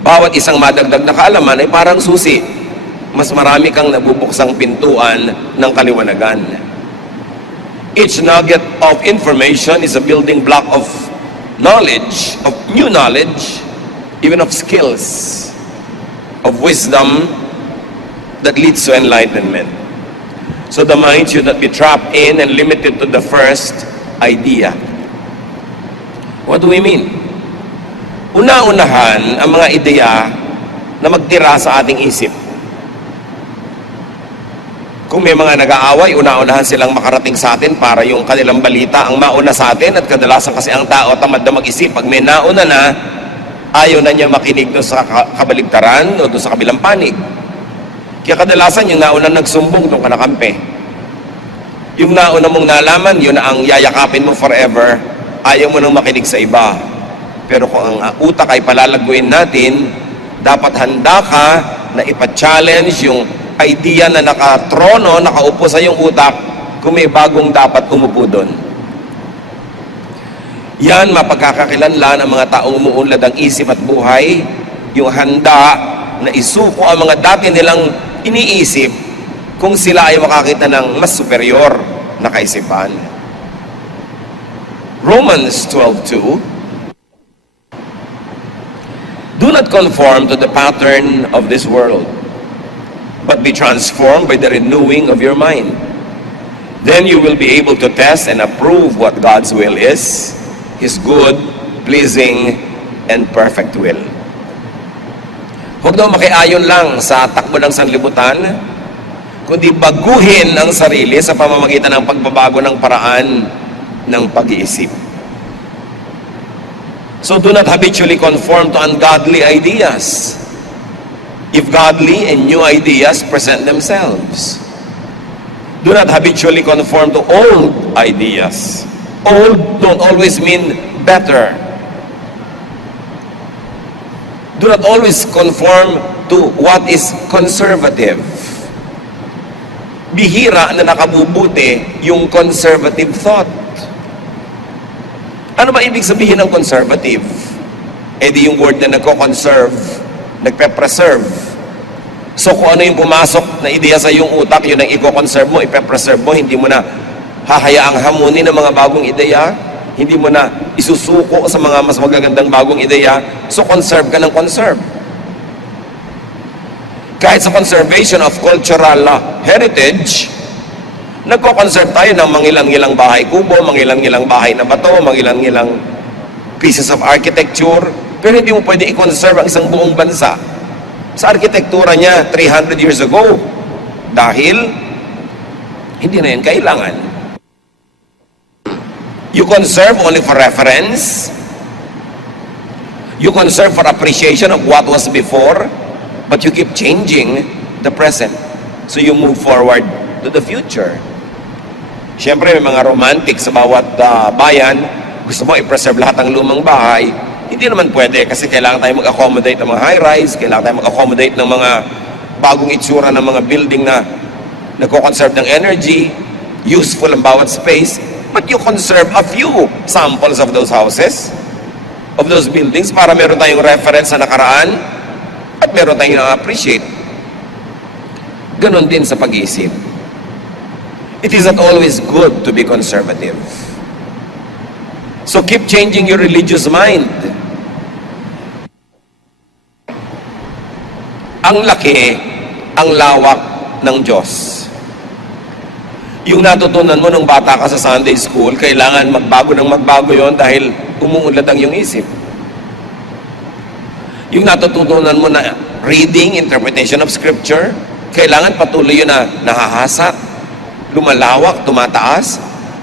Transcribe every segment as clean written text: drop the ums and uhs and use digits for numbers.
Bawat isang madagdag na kaalaman ay parang susi. Mas marami kang nabubuksang pintuan ng kaliwanagan. Each nugget of information is a building block of knowledge, of new knowledge, even of skills, of wisdom that leads to enlightenment. So the mind should not be trapped in and limited to the first idea. What do we mean? Una-unahan ang mga ideya na magtira sa ating isip. Kung may mga nag-aaway, una-unahan silang makarating sa atin para yung kanilang balita ang mauna sa atin, at kadalasan kasi ang tao tamad na mag-isip. Pag may nauna na, ayaw na niya makinig doon sa kabaligtaran o doon sa kabilang panig. Kaya kadalasan yung nauna nagsumbong doon ka nakampi. Yung nauna mong nalaman, yun ang yayakapin mo forever, ayaw mo nang makinig sa iba. Pero kung ang utak ay palalaguin natin, dapat handa ka na ipa-challenge yung idea na nakatrono, nakaupo sa iyong utak, kung may bagong dapat umupo doon. Yan, mapagkakakilanlan ang mga taong umuunlad ang isip at buhay, yung handa na isuko ang mga dati nilang iniisip kung sila ay makakita ng mas superior na kaisipan. Romans 12:2, do not conform to the pattern of this world, but be transformed by the renewing of your mind. Then you will be able to test and approve what God's will is, His good, pleasing, and perfect will. Huwag daw makiayon lang sa takbo ng sanlibutan, kundi baguhin ang sarili sa pamamagitan ng pagbabago ng paraan ng pag-iisip. So do not habitually conform to ungodly ideas. If godly and new ideas present themselves, do not habitually conform to old ideas. Old don't always mean better. Do not always conform to what is conservative. Bihira na nakabubuti yung conservative thought. Ano ba ibig sabihin ng conservative? Eh di yung word na nagko-conserve, nagpe-preserve. So kung ano yung pumasok na ideya sa iyong utak, yun ang i-conserve mo, ipe-preserve mo, hindi mo na hahayaang hamunin ng mga bagong ideya, hindi mo na isusuko sa mga mas magagandang bagong ideya, so conserve ka ng conserve. Kahit sa conservation of cultural heritage, nagko-conserve tayo ng mangilang-ilang bahay kubo, mangilang-ilang bahay na bato, mangilang-ilang pieces of architecture, pero hindi mo pwede i-conserve ang isang buong bansa sa arkitektura niya 300 years ago dahil hindi na yan kailangan. You conserve only for reference, you conserve for appreciation of what was before, but you keep changing the present, so you move forward to the future. Siyempre, may mga romantic sa bawat bayan, gusto mo i-preserve lahat ng lumang bahay, hindi naman pwede kasi kailangan tayo mag-accommodate ng mga high-rise, kailangan tayo mag-accommodate ng mga bagong itsura ng mga building na nagko-conserve ng energy, useful ang bawat space, but you conserve a few samples of those houses, of those buildings, para meron tayong reference sa nakaraan at meron tayong na-appreciate. Ganon din sa pag-iisip. It is not always good to be conservative. So keep changing your religious mind. Ang laki, ang lawak ng Diyos. Yung natutunan mo nung bata ka sa Sunday school, kailangan magbago ng magbago yon dahil umuunlad ang iyong isip. Yung natutunan mo na reading, interpretation of Scripture, kailangan patuloy yun na nahahasa, lumalawak, tumataas,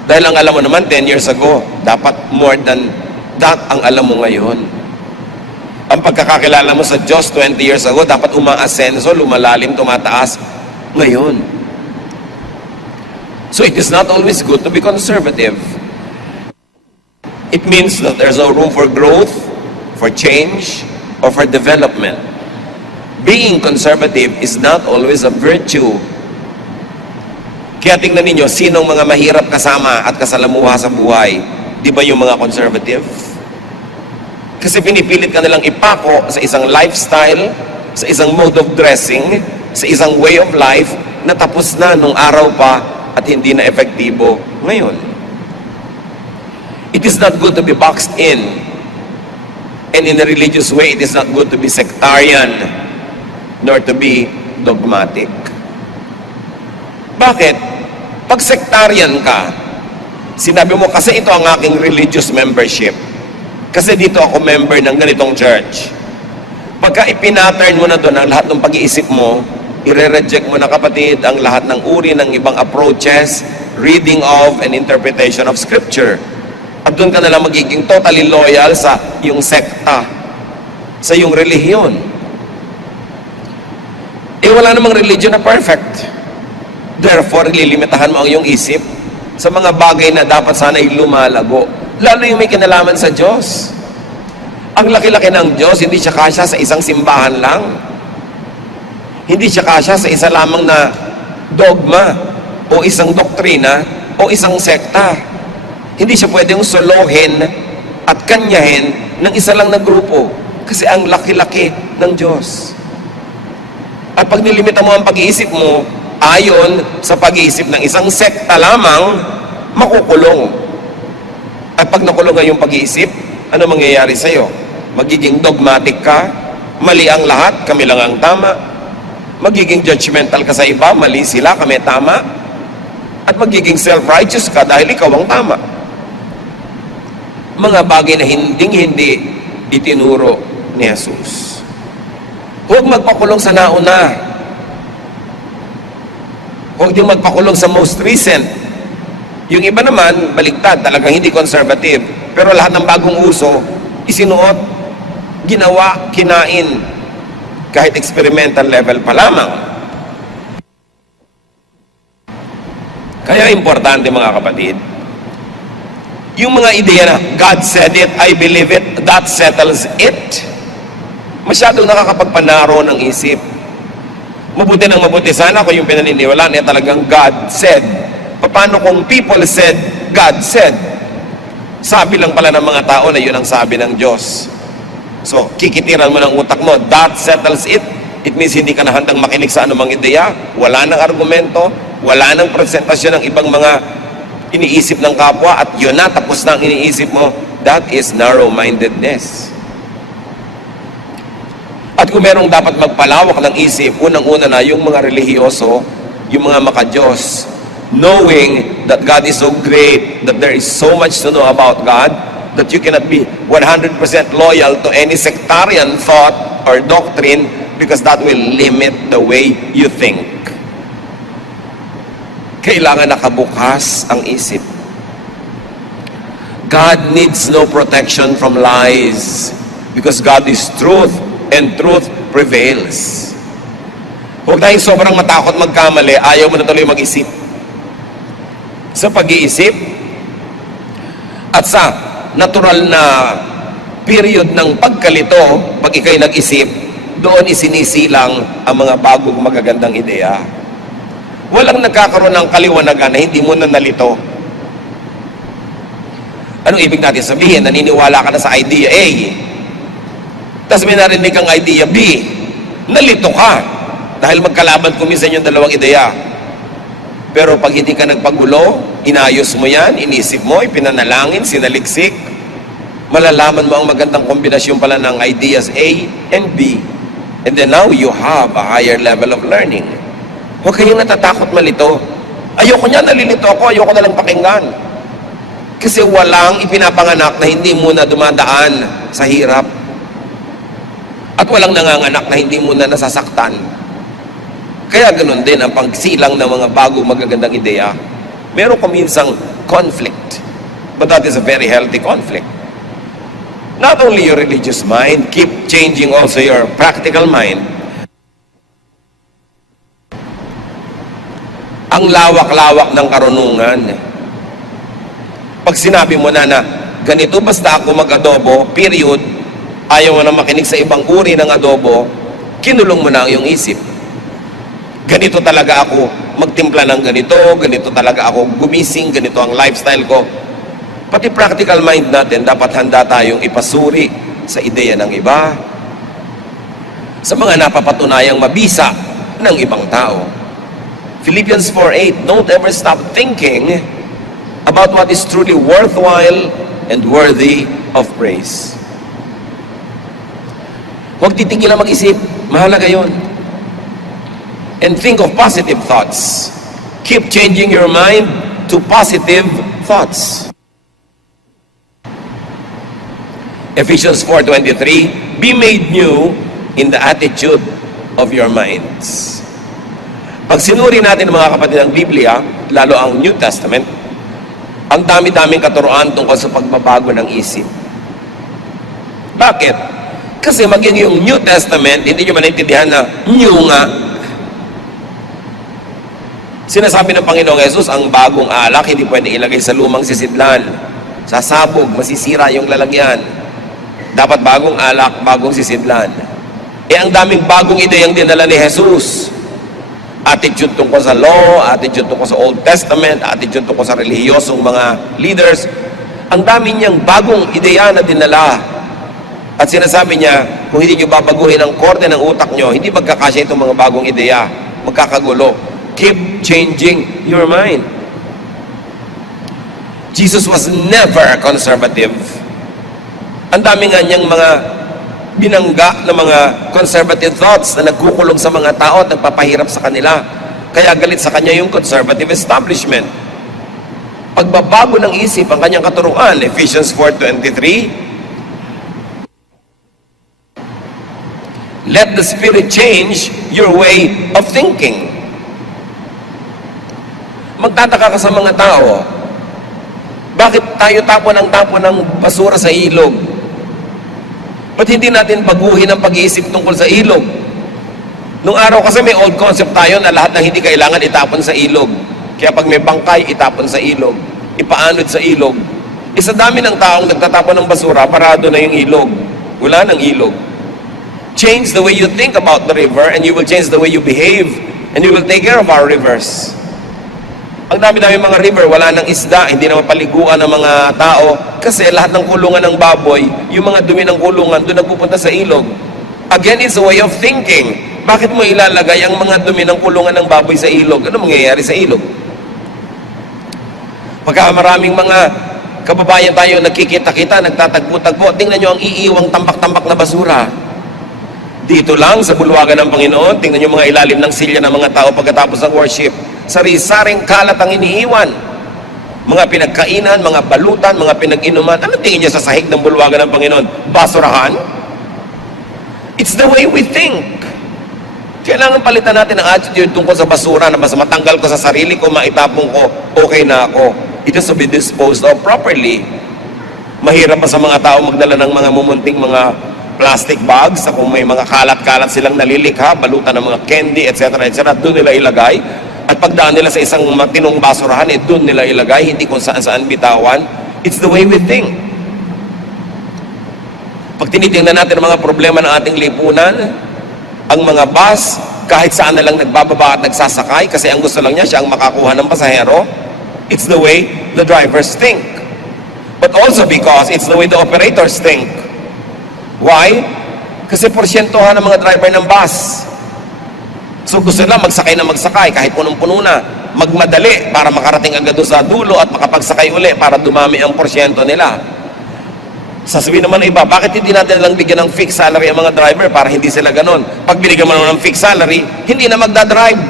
dahil ang alam mo naman 10 years ago, dapat more than that ang alam mo ngayon. Ang pagkakakilala mo sa Diyos 20 years ago, dapat umaasenso, lumalalim, tumataas ngayon. So it is not always good to be conservative. It means that there's no room for growth, for change, or for development. Being conservative is not always a virtue. Kaya tingnan ninyo, sinong mga mahirap kasama at kasalamuha sa buhay? Di ba yung mga conservative? Kasi pinipilit ka nilang ipako sa isang lifestyle, sa isang mode of dressing, sa isang way of life na tapos na nung araw pa at hindi na epektibo ngayon. It is not good to be boxed in. And in a religious way, it is not good to be sectarian nor to be dogmatic. Bakit? Pag sectarian ka, sinabi mo, kasi ito ang aking religious membership. Kasi dito ako member ng ganitong church. Pagka ipinattern mo na doon ang lahat ng pag-iisip mo, ire-reject mo na, kapatid, ang lahat ng uri ng ibang approaches, reading of and interpretation of Scripture. At doon ka nalang magiging totally loyal sa iyong sekta, sa iyong relihiyon. Eh wala namang religion na perfect. Therefore, lilimitahan mo ang iyong isip sa mga bagay na dapat sana'y lumalago. Lalo yung may kinalaman sa Diyos. Ang laki-laki ng Diyos, hindi siya kasya sa isang simbahan lang. Hindi siya kasya sa isa lamang na dogma o isang doktrina o isang sekta. Hindi siya pwedeng solohin at kanyahin ng isa lang na grupo kasi ang laki-laki ng Diyos. At pag nilimita mo ang pag-iisip mo ayon sa pag-iisip ng isang sekta lamang, makukulong. At pag nakulong yung pag-iisip, ano mangyayari sa'yo? Magiging dogmatic ka, mali ang lahat, kami lang ang tama. Magiging judgmental ka sa iba, mali sila, kami tama. At magiging self-righteous ka dahil ikaw ang tama. Mga bagay na hinding-hindi itinuro ni Jesus. Huwag magpakulong sa nauna. Huwag din magpakulong sa most recent. Yung iba naman, baliktad, talagang hindi conservative. Pero lahat ng bagong uso, isinuot, ginawa, kinain, kahit experimental level pa lamang. Kaya importante, mga kapatid, yung mga ideya na God said it, I believe it, that settles it, masyadong nakakapagpanaro ng isip. Mabuti ng mabuti sana kung yung pinaniniwalaan niya talagang God said. Paano kung people said, God said? Sabi lang pala ng mga tao na yun ang sabi ng Diyos. So, kikitiran mo ng utak mo, that settles it. It means hindi ka na handang makinig sa anumang ideya, wala nang argumento, wala nang presentasyon ng ibang mga iniisip ng kapwa, at yun na, tapos na ang iniisip mo. That is narrow-mindedness. At kung merong dapat magpalawak ng isip, unang-una na yung mga relihiyoso, yung mga maka-Diyos, knowing that God is so great, that there is so much to know about God, that you cannot be 100% loyal to any sectarian thought or doctrine because that will limit the way you think. Kailangan nakabukas ang isip. God needs no protection from lies because God is truth and truth prevails. Huwag tayong sobrang matakot magkamali, ayaw mo na tuloy mag-isip. Sa pag-iisip at sa natural na period ng pagkalito, pag ikaw'y nag-isip, doon isinisilang ang mga bagong magagandang ideya. Walang nagkakaroon ng kaliwanagan na hindi mo na nalito. Anong ibig natin sabihin? Naniniwala ka na sa idea A, tapos may narinig kang idea B, nalito ka dahil magkalaban kuminsan yung dalawang ideya. Pero pag hindi ka nagpagulo, inayos mo yan, inisip mo, ipinanalangin, sinaliksik, malalaman mo ang magandang kombinasyon pala ng ideas A and B. And then now you have a higher level of learning. Huwag kayong natatakot malito. Ayoko niya, nalilito ako, ayoko na lang pakinggan. Kasi walang ipinapanganak na hindi muna dumadaan sa hirap. At walang nanganganak na hindi muna nasasaktan. Kaya ganun din ang pagsilang ng mga bagong magagandang ideya. Meron kuminsang conflict. But that is a very healthy conflict. Not only your religious mind, keep changing also your practical mind. Ang lawak-lawak ng karunungan. Pag sinabi mo na ganito basta ako mag-adobo, period, ayaw mo na makinig sa ibang uri ng adobo, kinulong mo na ang iyong isip. Ganito talaga ako magtimpla ng ganito, ganito talaga ako gumising, ganito ang lifestyle ko. Pati practical mind natin, dapat handa tayong ipasuri sa ideya ng iba, sa mga napapatunayang mabisa ng ibang tao. Philippians 4:8, don't ever stop thinking about what is truly worthwhile and worthy of praise. Huwag titigil na mag-isip. Mahalaga yun. And think of positive thoughts. Keep changing your mind to positive thoughts. Ephesians 4:23, be made new in the attitude of your minds. Pag sinuri natin mga kapatid ang Biblia, lalo ang New Testament, ang dami-daming katuruan tungkol sa pagbabago ng isip. Bakit? Kasi maging yung New Testament, hindi nyo maintindihan na new nga. Sinasabi ng Panginoong Yesus, ang bagong alak hindi pwede ilagay sa lumang sisidlan. Sasabog, masisira yung lalagyan. Dapat bagong alak, bagong sisidlan. Ang daming bagong ideyang dinala ni Jesus. Attitude tungkol sa law, attitude tungkol sa Old Testament, attitude tungkol sa relihiyosong mga leaders. Ang dami niyang bagong ideya na dinala. At sinasabi niya, kung hindi niyo babaguhin ang korte ng utak niyo, hindi magkakasya itong mga bagong ideya. Magkakagulo. Keep changing your mind. Jesus was never conservative. Ang dami nga niyang mga binangga ng mga conservative thoughts na nagkukulong sa mga tao at nagpapahirap sa kanila. Kaya galit sa kanya yung conservative establishment. Pagbabago ng isip ang kanyang katuruan, Ephesians 4:23, let the Spirit change your way of thinking. Magtataka ka sa mga tao, bakit tayo tapon ng basura sa ilog? Ba't hindi natin baguhin ang pag-iisip tungkol sa ilog? Nung araw kasi may old concept tayo na lahat ng hindi kailangan itapon sa ilog. Kaya pag may bangkay, itapon sa ilog. Ipaanod sa ilog. Sa dami ng taong nagtatapon ng basura, parado na yung ilog. Wala ng ilog. Change the way you think about the river and you will change the way you behave and you will take care of our rivers. Ang dami-dami mga river, wala nang isda, hindi na mapaliguan ng mga tao kasi lahat ng kulungan ng baboy, yung mga dumi ng kulungan, doon nagpupunta sa ilog. Again, it's a way of thinking. Bakit mo ilalagay ang mga dumi ng kulungan ng baboy sa ilog? Ano mangyayari sa ilog? Pagka maraming mga kababayan tayo nagkikita-kita, nagtatagpo-tagpo, tingnan nyo ang iiwang tambak-tambak na basura. Dito lang sa bulwagan ng Panginoon, tingnan nyo mga ilalim ng silya ng mga tao pagkatapos ng worship. Sari-saring kalat ang iniiwan. Mga pinagkainan, mga balutan, mga pinag-inuman. Ano tingin niya sa sahig ng bulwagan ng Panginoon? Basurahan? It's the way we think. Kailangan palitan natin ang attitude tungkol sa basura na mas matanggal ko sa sarili ko, maitapong ko, okay na ako. It has to be disposed of properly. Mahirap pa sa mga tao magdala ng mga mumunting mga plastic bags, kung may mga kalat-kalat silang nalilikha, balutan ng mga candy, etc., etc., doon nila ilagay. At pagdaan nila sa isang matinong basurahan, doon nila ilagay, hindi kung saan-saan bitawan. It's the way we think. Pag tinitingnan natin ang mga problema ng ating lipunan, ang mga bus, kahit saan na lang nagbababa at nagsasakay, kasi ang gusto lang niya, siya ang makakuha ng pasahero, it's the way the drivers think. But also because it's the way the operators think. Why? Kasi porsyentohan ng mga driver ng bus. So gusto nila magsakay na magsakay kahit punong-puno na. Magmadali para makarating agad doon sa dulo at makapagsakay uli para dumami ang porsyento nila. Sasabihin naman ng iba, bakit hindi natin lang bigyan ng fixed salary ang mga driver para hindi sila ganon? Pag binigyan mo naman ng fixed salary, hindi na magdadrive.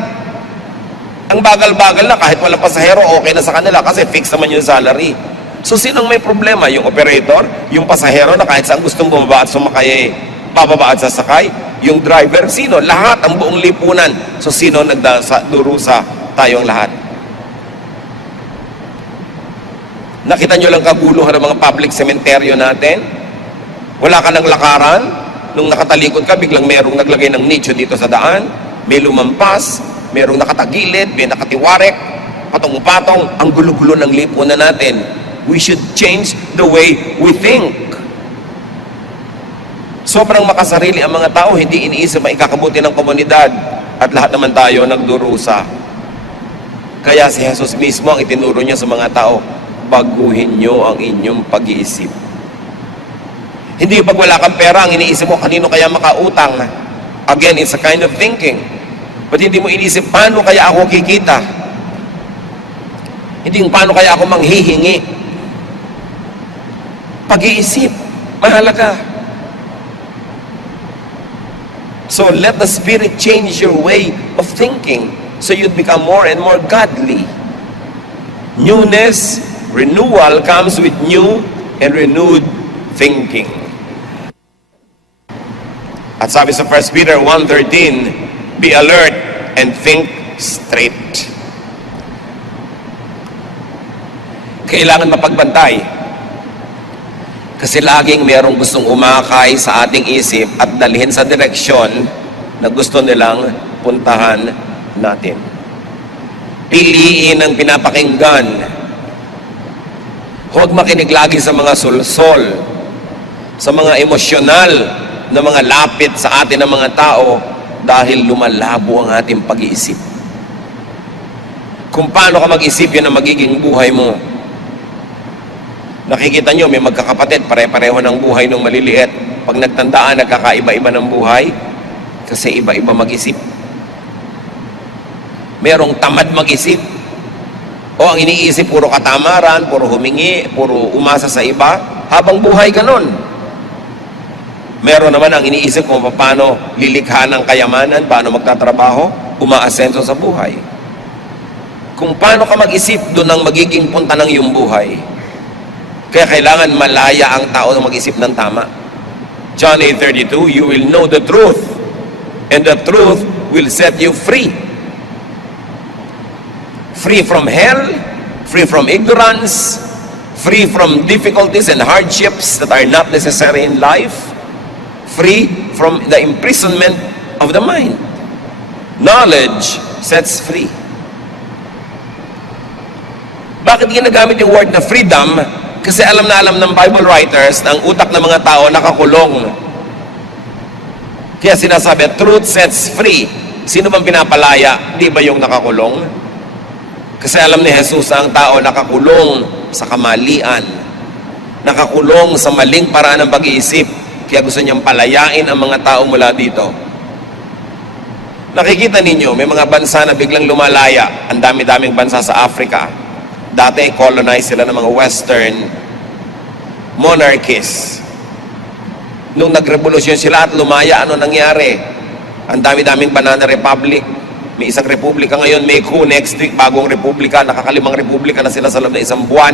Ang bagal-bagal na kahit walang pasahero, okay na sa kanila kasi fixed naman yung salary. So sinong may problema? Yung operator, yung pasahero na kahit saan gustong bumaba at sumakay, bababa at sasakay, yung driver, sino? Lahat, ang buong lipunan. So sino nagdurusa? Tayong lahat. Nakita nyo lang kaguluhan ng mga public cemetery natin? Wala ka ng lakaran? Nung nakatalikod ka, biglang merong naglagay ng nicho dito sa daan, may lumampas, merong nakatagilid, may nakatiwarek, patong-patong, ang gulo-gulo ng lipunan natin. We should change the way we think. Sobrang makasarili ang mga tao, hindi iniisip ang ikakabuti ng komunidad at lahat naman tayo nagdurusa. Kaya si Jesus mismo ang itinuro niya sa mga tao, baguhin nyo ang inyong pag-iisip. Hindi pag wala kang pera, ang iniisip mo, kanino kaya makautang? Again, it's a kind of thinking. But hindi mo iniisip, paano kaya ako kikita? Hindi yung paano kaya ako manghihingi. Pag-iisip, mahalaga. So let the Spirit change your way of thinking so you'd become more and more godly. Newness, renewal comes with new and renewed thinking. At sabi sa 1 Peter 1:13, be alert and think straight. Kailangan mapagbantay. Kasi laging mayroong gustong umakay sa ating isip at dalhin sa direksyon na gusto nilang puntahan natin. Piliin ang pinapakinggan. Huwag makinig lagi sa mga sulsol, sa mga emosyonal na mga lapit sa atin ng mga tao dahil lumalabo ang ating pag-iisip. Kung paano ka mag-isip, yan ang magiging buhay mo. Nakikita nyo, may magkakapatid, pare-pareho ng buhay nung maliliit. Pag nagtandaan, nagkakaiba-iba ng buhay kasi iba-iba mag-isip. Merong tamad mag-isip. O ang iniisip, puro katamaran, puro humingi, puro umasa sa iba, habang buhay ka nun. Meron naman ang iniisip kung paano lilikha ng kayamanan, paano magtatrabaho, umaasenso sa buhay. Kung paano ka mag-isip, doon ang magiging punta ng iyong buhay. Kaya kailangan malaya ang tao na mag-isip ng tama. John 8:32, you will know the truth, and the truth will set you free. Free from hell, free from ignorance, free from difficulties and hardships that are not necessary in life, free from the imprisonment of the mind. Knowledge sets free. Bakit ginagamit yung word na freedom? Kasi alam na alam ng Bible writers na ang utak ng mga tao nakakulong. Kaya sinasabi, truth sets free. Sino bang pinapalaya? Di ba yung nakakulong? Kasi alam ni Jesus ang tao nakakulong sa kamalian. Nakakulong sa maling paraan ng pag-iisip. Kaya gusto niyang palayain ang mga tao mula dito. Nakikita ninyo, may mga bansa na biglang lumalaya. Ang dami-daming bansa sa Africa. Dati, colonized sila ng mga Western monarchies. Nung nagrevolusyon sila at lumaya, ano nangyari? Ang dami-daming banana republic. May isang republika ngayon, may coup next week, bagong republika, nakakalimang republika na sila sa loob na isang buwan.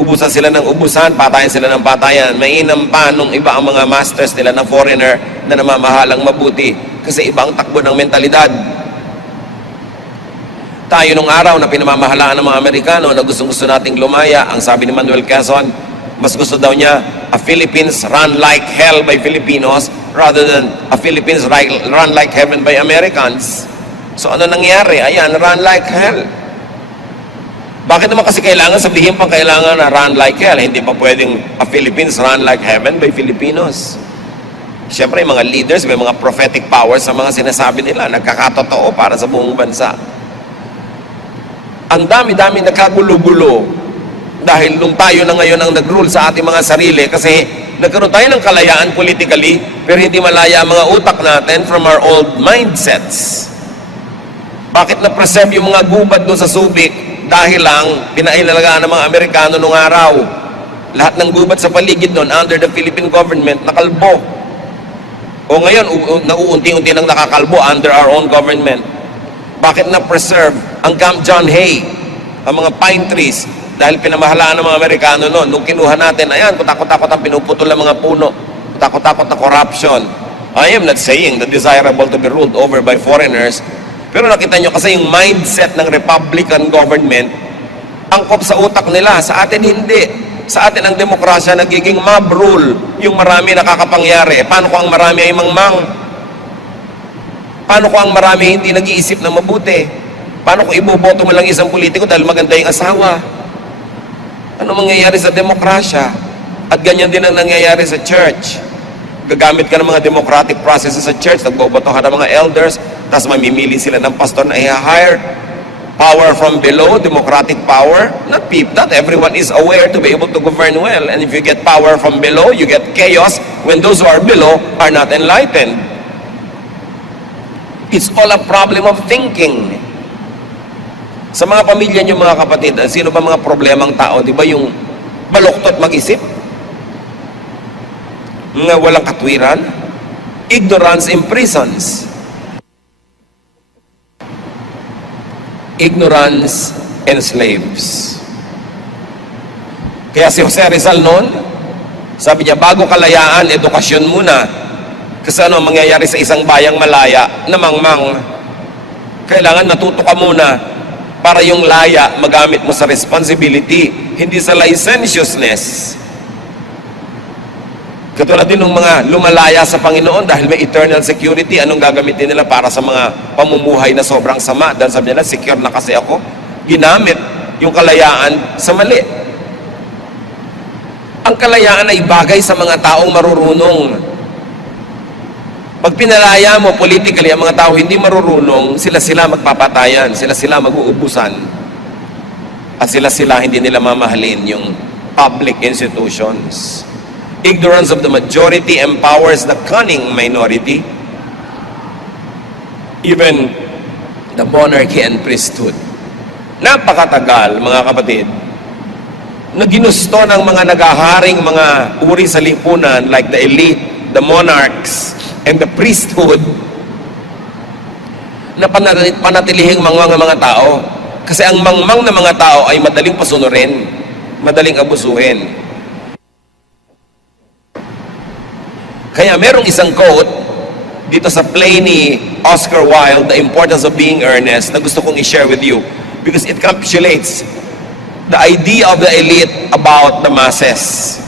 Ubusan sila ng ubusan, patayan sila ng patayan. Mainam pa nung iba ang mga masters nila na foreigner na namamahalang mabuti. Kasi iba ang takbo ng mentalidad. Tayo nung araw na pinamamahalaan ng mga Amerikano na gustong-gusto nating lumaya, ang sabi ni Manuel Quezon, mas gusto daw niya a Philippines run like hell by Filipinos rather than a Philippines run like heaven by Americans. So ano nangyari? Ayan, run like hell. Bakit naman kasi kailangan sabihin pang kailangan na run like hell? Hindi pa pwedeng a Philippines run like heaven by Filipinos. Siyempre, mga leaders, may mga prophetic powers sa mga sinasabi nila, nagkakatotoo para sa buong bansa. Ang dami-dami nagkagulo-gulo dahil nung tayo na ngayon ang nag-rule sa ating mga sarili kasi nagkaroon tayo ng kalayaan politically pero hindi malaya ang mga utak natin from our old mindsets. Bakit na-preserve yung mga gubad doon sa Subic? Dahil lang, pinailalagaan ng mga Amerikano nung araw. Lahat ng gubat sa paligid doon, under the Philippine government, nakalbo. O ngayon, nauunti-unti nang nakakalbo under our own government. Bakit na-preserve ang Camp John Hay, ang mga pine trees, dahil pinamahalaan ng mga Amerikano noon. Nung kinuha natin, ayan, kutakot-takot ang pinuputol ng mga puno. Kutakot-takot na corruption. I am not saying that desirable to be ruled over by foreigners. Pero nakita nyo kasi yung mindset ng Republican government, angkop sa utak nila. Sa atin hindi. Sa atin ang demokrasya nagiging mob rule. Yung marami nakakapangyari. Paano kung ang marami ay mangmang? Paano kung ang marami hindi nag-iisip na mabuti? Paano kung iboboto mo lang isang politiko dahil maganda yung asawa? Ano mangyayari sa demokrasya? At ganyan din ang nangyayari sa church. Gagamit ka ng mga democratic processes sa church, nagboboto ka ng mga elders, tapos mamimili sila ng pastor na i-hire. Power from below, democratic power. Not everyone is aware to be able to govern well. And if you get power from below, you get chaos when those who are below are not enlightened. It's all a problem of thinking. Sa mga pamilya niyo mga kapatid, sino ba mga problemang tao? Di ba yung baluktot mag-isip? Nga walang katwiran? Ignorance imprisons. Ignorance enslaves. Kaya si Jose Rizal noon, sabi niya, bago kalayaan, edukasyon muna. Kasi ano ang mangyayari sa isang bayang malaya na mangmang? Kailangan natuto ka muna para yung laya magamit mo sa responsibility, hindi sa licentiousness. Katulad din ng mga lumalaya sa Panginoon dahil may eternal security, anong gagamitin nila para sa mga pamumuhay na sobrang sama? Dahil sabi nila, secure na kasi ako. Ginamit yung kalayaan sa mali. Ang kalayaan ay bagay sa mga taong marurunong. Pag pinalaya mo politically ang mga tao hindi marurunong, sila magpapatayan, sila mag-uubusan. At sila hindi nila mamahalin yung public institutions. Ignorance of the majority empowers the cunning minority. Even the monarchy and priesthood. Napakatagal, mga kapatid, na ginusto ng mga nagaharing mga uri sa lipunan like the elite, the monarchs, and the priesthood na panatilihing mangmang ng mga tao. Kasi ang mangmang ng mga tao ay madaling pasunurin, madaling abusuhin. Kaya merong isang quote dito sa play ni Oscar Wilde, The Importance of Being Earnest, na gusto kong i-share with you because it encapsulates the idea of the elite about the masses.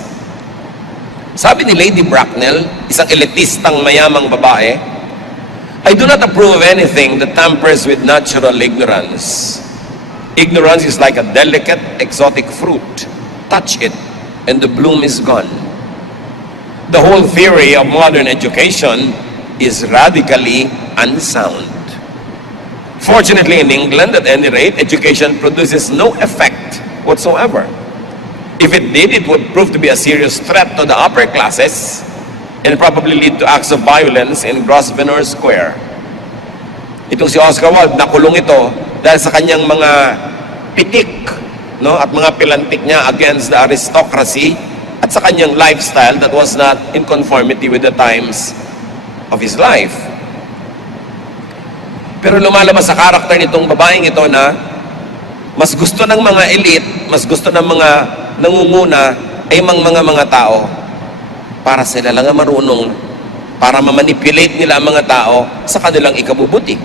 Sabi ni Lady Bracknell, isang elitistang mayamang babae, I do not approve of anything that tampers with natural ignorance. Ignorance is like a delicate, exotic fruit. Touch it, and the bloom is gone. The whole theory of modern education is radically unsound. Fortunately, in England, at any rate, education produces no effect whatsoever. If it did, it would prove to be a serious threat to the upper classes and probably lead to acts of violence in Grosvenor Square. Itong si Oscar Wilde, nakulong ito dahil sa kanyang mga pitik, no, at mga pilantik niya against the aristocracy at sa kanyang lifestyle that was not in conformity with the times of his life. Pero lumalabas sa karakter nitong babaeng ito na mas gusto ng mga elite, mas gusto ng mga nangunguna ay mga tao para sila lang ang marunong, para mamanipulate nila ang mga tao sa kanilang ikabubuti.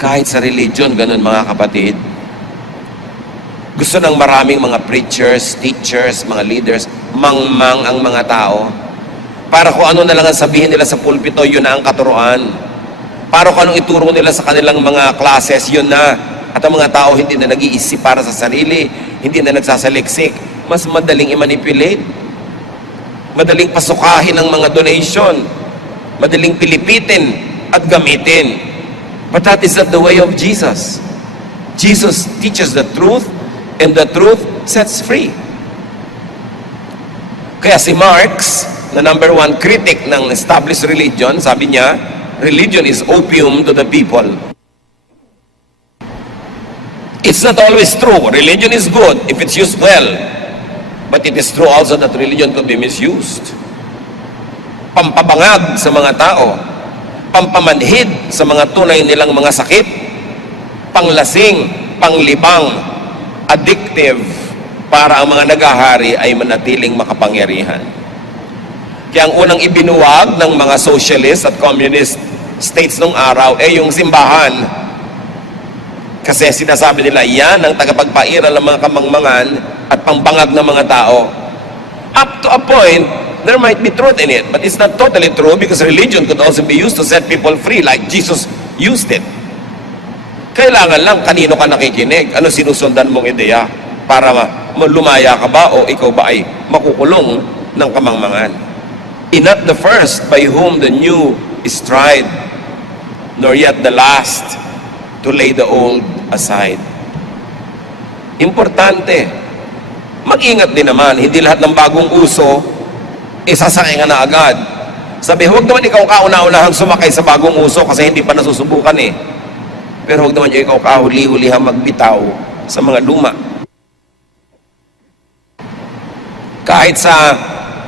Kahit sa religion, ganun mga kapatid. Gusto ng maraming mga preachers, teachers, mga leaders, mangmang ang mga tao. Para kung ano na lang ang sabihin nila sa pulpito, yun na ang katuruan. Para kung anong ituro nila sa kanilang mga classes, yun na. At ang mga tao hindi na nag-iisip para sa sarili, hindi na nagsasaliksik. Mas madaling i-manipulate. Madaling pasukahin ang mga donation. Madaling pilipitin at gamitin. But that is not the way of Jesus. Jesus teaches the truth, and the truth sets free. Kaya si Marx, na number one critic ng established religion, sabi niya, religion is opium to the people. It's not always true. Religion is good if it's used well. But it is true also that religion could be misused. Pampabangag sa mga tao. Pampamanhid sa mga tunay nilang mga sakit. Panglasing, panglibang, addictive, para ang mga nagahari ay manatiling makapangyarihan. Kaya ang unang ibinuwag ng mga socialist at communist states nung araw ay yung simbahan. Kasi sinasabi nila, yan ang tagapagpairal ng mga kamangmangan at pambangag ng mga tao. Up to a point, there might be truth in it, but it's not totally true because religion could also be used to set people free like Jesus used it. Kailangan lang kanino ka nakikinig, ano sinusundan mong ideya para lumaya ka ba o ikaw ba ay makukulong ng kamangmangan. Not the first by whom the new is tried, nor yet the last to lay the old aside. Importante. Mag-ingat din naman, hindi lahat ng bagong uso, isasakay ka na agad. Sabi, huwag naman ikaw kauna-unahang sumakay sa bagong uso kasi hindi pa nasusubukan eh. Pero huwag naman ikaw kahuli-hulihang magbitaw sa mga luma. Kahit sa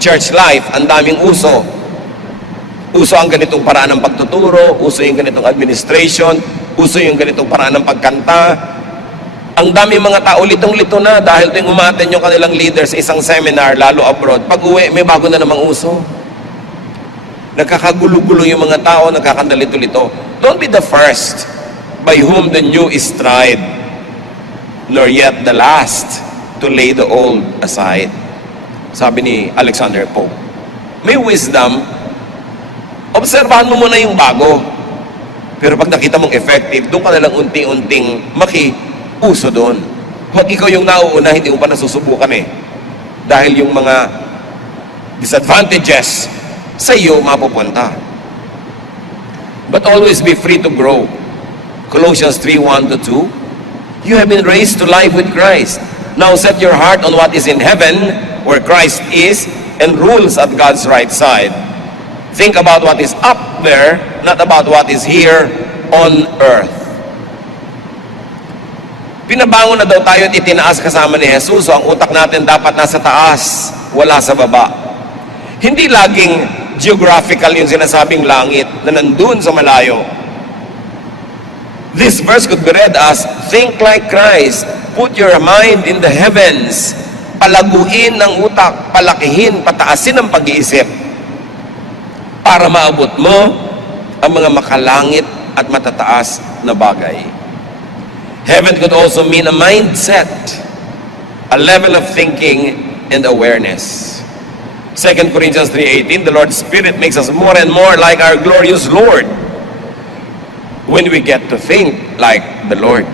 church life, ang daming uso. Uso ang ganitong paraan ng pagtuturo, uso yung ganitong administration, uso yung ganitong paraan ng pagkanta. Ang daming mga tao litong-lito na dahil tuwing umaten yung kanilang leader sa isang seminar, lalo abroad, pag uwi, may bago na namang uso. Nagkakagulo-gulo yung mga tao, nagkakandalito-lito. Don't be the first by whom the new is tried, nor yet the last to lay the old aside. Sabi ni Alexander Pope. May wisdom, obserbahan mo muna yung bago. Pero pag nakita mong effective, doon ka nalang unti-unting makiuso doon. Huwag ikaw yung nauuna, hindi mo pa nasusubukan eh. Dahil yung mga disadvantages sa iyo mapupunta. But always be free to grow. Colossians 3:1-2. You have been raised to life with Christ. Now set your heart on what is in heaven, where Christ is and rules at God's right side. Think about what is up there, not about what is here on earth. Pinabangon na daw tayo at itinaas kasama ni Jesus, so ang utak natin dapat nasa taas, wala sa baba. Hindi laging geographical yung sinasabing langit na nandun sa malayo. This verse could be read as, think like Christ, put your mind in the heavens, palaguin ng utak, palakihin, pataasin ang pag-iisip, para maabot mo ang mga makalangit at matataas na bagay. Heaven could also mean a mindset, a level of thinking and awareness. 2 Corinthians 3:18, the Lord's Spirit makes us more and more like our glorious Lord when we get to think like the Lord.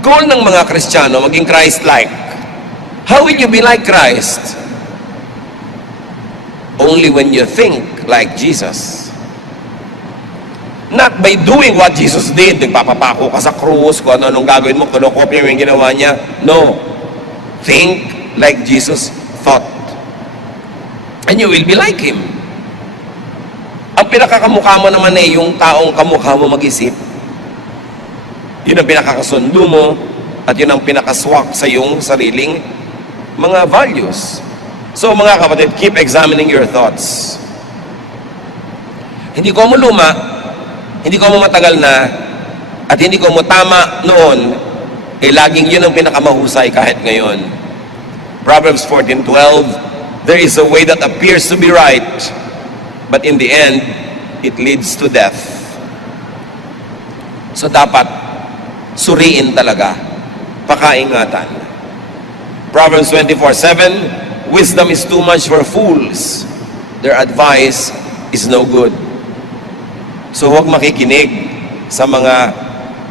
Goal ng mga Kristiyano, maging Christ-like. How will you be like Christ? Only when you think like Jesus. Not by doing what Jesus did, nagpapapako ka sa krus, kung ano-anong gagawin mo, kinokopya mo yung ginawa niya. No. Think like Jesus thought. And you will be like Him. Ang pinakakamukha mo naman eh, yung taong kamukha mo mag-isip. Yun ang pinakakasundo mo, at yun ang pinakaswak sa iyong sariling mga values. So mga kapatid, keep examining your thoughts. Hindi ko mo luma, hindi ko mo matagal na, at hindi ko mo tama noon, eh laging yun ang pinakamahusay kahit ngayon. Proverbs 14:12, there is a way that appears to be right, but in the end, it leads to death. So dapat, suriin talaga, pakaingatan. Proverbs 24:7, wisdom is too much for fools. Their advice is no good. So huwag makikinig sa mga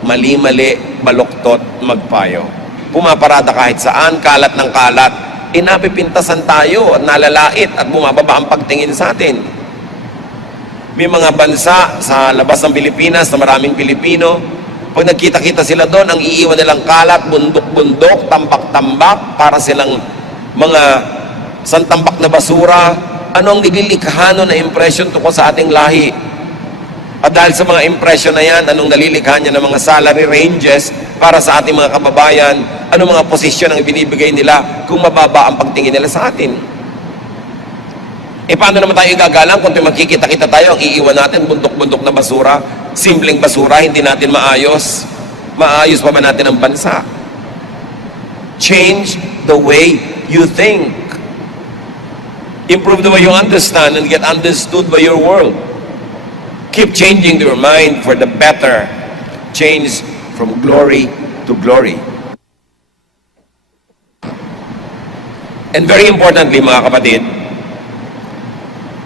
mali-mali, baluktot, magpayo. Pumaparada kahit saan, kalat ng kalat, napipintasan tayo at nalalait at bumababa ang pagtingin sa atin. May mga bansa sa labas ng Pilipinas na maraming Pilipino, pag nagkita-kita sila doon, ang iiwan nilang kalat, bundok-bundok, tambak-tambak, para silang mga santambak na basura. Ano ang nililikha na impression tungkol sa ating lahi? At dahil sa mga impression na yan, anong nalilikha niya ng mga salary ranges para sa ating mga kababayan, anong mga posisyon ang binibigay nila kung mababa ang pagtingin nila sa atin. Paano naman tayo gagalang kung magkikita-kita tayo, ang iiwan natin bundok-bundok na basura, simpleng basura, hindi natin maayos. Maayos pa ba natin ang bansa? Change the way you think. Improve the way you understand and get understood by your world. Keep changing your mind for the better. Change from glory to glory. And very importantly, mga kapatid,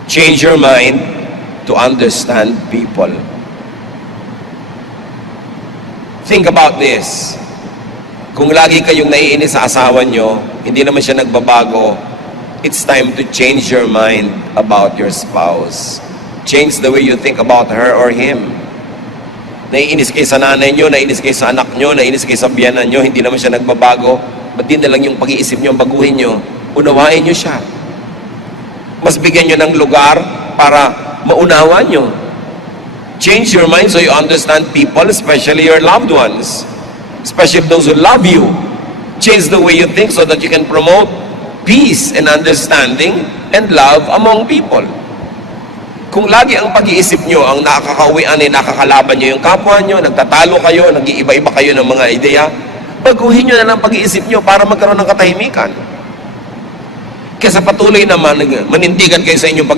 change your mind to understand people. Think about this. Kung lagi kayong naiinis sa asawa nyo, hindi naman siya nagbabago, it's time to change your mind about your spouse. Change the way you think about her or him. Naiinis kayo sa nanay nyo, naiinis kayo sa anak nyo, naiinis kayo sa biyanan nyo, hindi naman siya nagbabago. Ba't din na lang yung pag-iisip nyo, baguhin nyo? Unawain nyo siya. Mas bigyan nyo ng lugar para maunawa nyo. Change your mind so you understand people, especially your loved ones. Especially those who love you. Change the way you think so that you can promote peace and understanding and love among people. Kung lagi ang pag-iisip nyo ang nakakauwian ay nakakalaban nyo yung kapwa nyo, nagtatalo kayo, nag-iiba-iba kayo ng mga ideya, baguhin nyo na ng pag-iisip nyo para magkaroon ng katahimikan. Kesa patuloy naman, manindigan kayo sa inyong